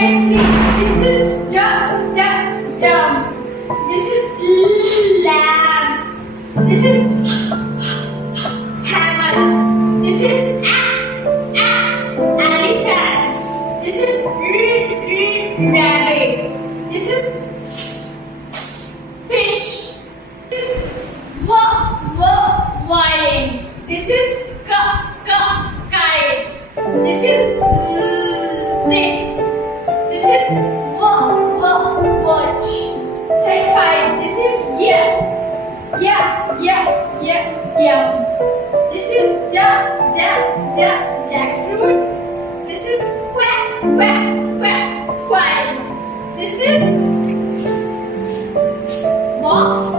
This is dum. This is lamb. This is camel. This is elephant. This is rabbit. This is fish. This is violin. This is kite. This is zip. This is watch. Take 5. This is yeah. This is jackfruit. This is quack. This is box.